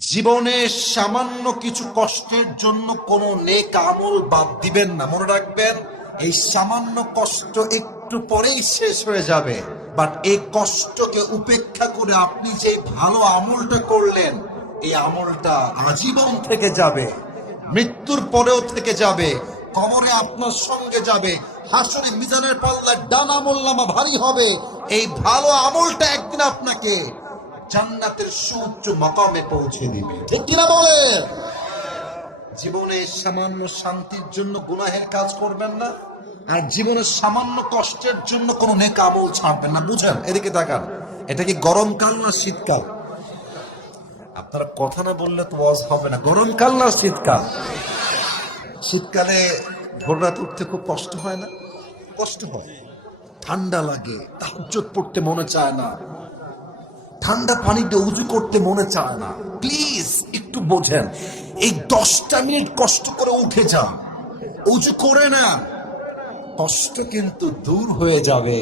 জীবনে সামান্য কিছু কষ্টের জন্য কোনো নেক আমল বাদ দিবেন না। মনে রাখবেন, এই সামান্য কষ্ট একটু পরেই শেষ হয়ে যাবে, বাট এই কষ্টকে উপেক্ষা করে আপনি যে ভালো আমলটা করলেন, এই আমলটা আজীবন থেকে যাবে, মৃত্যুর পরেও থেকে যাবে, কবরে আপনার সঙ্গে যাবে, হাসরে মিজানের পাল্লা ডান আমলনামা ভারী হবে। এই ভালো আমলটা একদিন আপনাকে জান্নাতের সুউচ্চ মাকামে পৌঁছে দিবে, ঠিক কিনা বলেন? জীবনে সামান্য শান্তির জন্য গুনাহের কাজ করবেন না, আর জীবনের সামান্য কষ্টের জন্য কোনো নেক আমল ছাড়বেন না। বুঝেন? এদিকে তাকান, এটা কি গরমকাল না শীতকাল? আপনারা কথা না বললে তো ওয়াজ হবে না। গরমকাল না শীতকাল? শীতকালে ভোর রাত উঠতে খুব কষ্ট হয় না? কষ্ট হয়, ঠান্ডা লাগে, তাহাজ্জুদ পড়তে মনে চায় না, ঠান্ডা পানিতে উজু করতে মনে চায় না। প্লিজ একটু বোঝেন, এই 10টা মিনিট কষ্ট করে উঠে যান, উজু করে না, কষ্ট কিন্তু দূর হয়ে যাবে।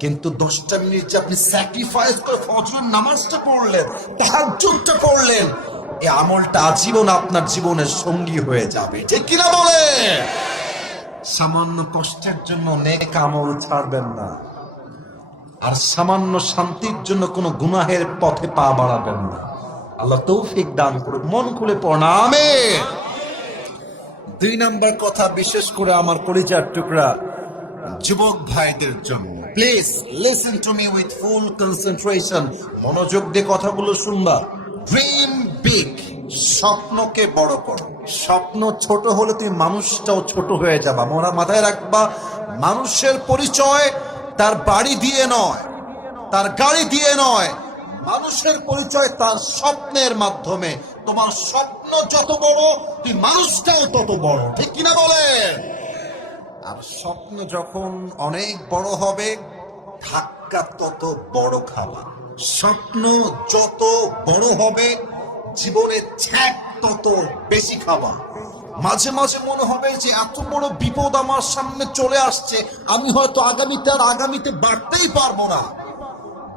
কিন্তু 10টা মিনিট যে আপনি স্যাক্রিফাইস করে ফজরের নামাজটা পড়লেন, তাহাজ্জুদটা পড়লেন, এই আমলটা আজীবন আপনার জীবনের সঙ্গী হয়ে যাবে, ঠিক কিনা বলে? সামান্য কষ্টের জন্য নেক আমল ছাড়বেন না, আর সামান্য শান্তির জন্য কোনো গুনাহের পথে পা বাড়াবেন না। আল্লাহ তৌফিক দান করুন। মন খুলে পড়ুন, আমিন। 2 নাম্বার কথা, বিশেষ করে আমার কলিজার টুকরা যুবক ভাইদের জন্য, please listen to me with full concentration. মনোযোগ দিয়ে কথাগুলো শুনবা। ড্রিম বিগ, স্বপ্নকে বড় করো। স্বপ্ন ছোট হলে তুমি মানুষটাও ছোট হয়ে যাবা। মোরা মাথায় রাখবা, মানুষের পরিচয় তার বাড়ি দিয়ে নয়, তার গাড়ি দিয়ে নয়, মানুষের পরিচয় তার স্বপ্নের মাধ্যমে। তোমার স্বপ্ন যত বড়, তুই মানুষটাও তত বড়, ঠিক কিনা বলে? আর স্বপ্ন যখন অনেক বড় হবে, ধাক্কা তত বড় খাবা। স্বপ্ন যত বড় হবে, জীবনে ছ্যাক তত বেশি খাবা। মাঝে মাঝে মনে হবে যে এত বড় বিপদ আমার সামনে চলে আসছে, আমি হয়তো আগামীতে বাড়তেই পারবো না।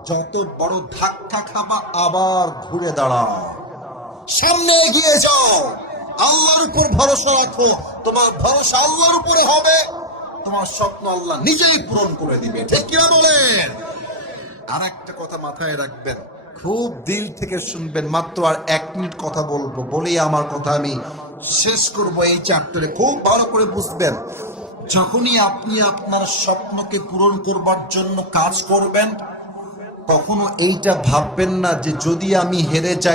যত বড় ধাক্কা খাবা, আবার ঘুরে দাঁড়াও, সামনে এগিয়ে যাও, আল্লাহর উপর ভরসা রাখো। তোমার ভরসা আল্লাহর উপরে হবে, তোমার স্বপ্ন আল্লাহ নিজেই পূরণ করে দিবে, ঠিক কিনা বলেন? আর একটা কথা মাথায় রাখবেন, খুব দিল থেকে শুনবেন। মাত্র আর 1 মিনিট কথা বলবো, বলেই আমার কথা আমি শেষ করব এই চ্যাপ্টারে। খুব ভালো করে বুঝবেন, যখনই আপনি আপনার স্বপ্নকে পূরণ করবার জন্য কাজ করবেন, কখনো এইটা ভাববেন না যে যদি আমি হেরে যাই